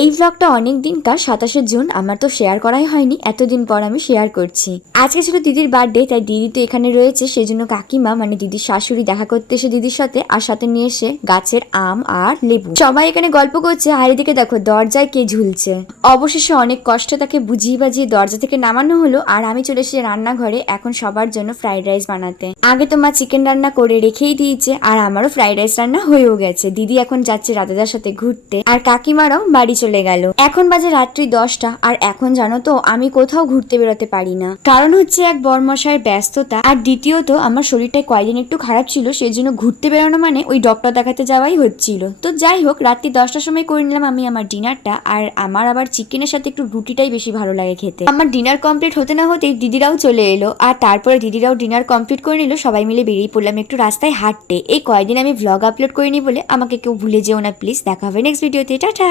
এই ব্লগটা অনেক দিনকার 27শে জুন, আমার তো শেয়ার করাই হয়নি, এতদিন পর আমি শেয়ার করছি। আজকে ছিল দিদির বার্থডে, তাই দিদি তো এখানে রয়েছে, সেজন্য কাকিমা মানে দিদির শাশুড়ি দেখা করতে এসে দিদির সাথে, আর সাথে নিয়ে এসে গাছের আম আর লেবু। সবাই এখানে গল্প করছে, আর এদিকে দেখো দরজায় কে ঝুলছে। অবশেষে অনেক কষ্টে তাকে বুঝিয়ে বাজিয়ে দরজা থেকে নামানো হলো, আর আমি চলে এসেছি রান্নাঘরে এখন সবার জন্য ফ্রাইড রাইস বানাতে। আগে তো মা চিকেন রান্না করে রেখেই দিয়েছে, আর আমারও ফ্রাইড রাইস রান্না হয়েও গেছে। দিদি এখন যাচ্ছে রাধাদার সাথে ঘুরতে, আর কাকিমারাও বাড়ি চলে গেল। এখন বাজে রাত্রি 10টা, আর এখন জানো তো আমি কোথাও ঘুরতে বেরোতে পারি না। কারণ হচ্ছে এক বরমশাইয়ের ব্যস্ততা, আর দ্বিতীয়ত আমার শরীরটা কয়েকদিন একটু খারাপ ছিল, সেই জন্য ঘুরতে বেরোনো মানে ওই ডক্টর দেখাতে যাওয়াই হচ্ছিল। তো যাই হোক, রাত্রি 10টার সময় করে নিলাম আমি আমার ডিনারটা, আর আমার আবার চিকেনের সাথে একটু রুটিটাই বেশি ভালো লাগে খেতে। আমার ডিনার কমপ্লিট হতে না হতেই দিদিরাও চলে এলো, আর তারপরে দিদিরাও ডিনার কমপ্লিট করে নিল। সবাই মিলে বেরিয়ে পড়লাম একটু রাস্তায় হাঁটতে। এই কয়েকদিন আমি ভ্লগ আপলোড করিনি বলে আমাকে কেউ ভুলে যেও না প্লিজ। দেখা হবে নেক্সট ভিডিওতে, টাটা।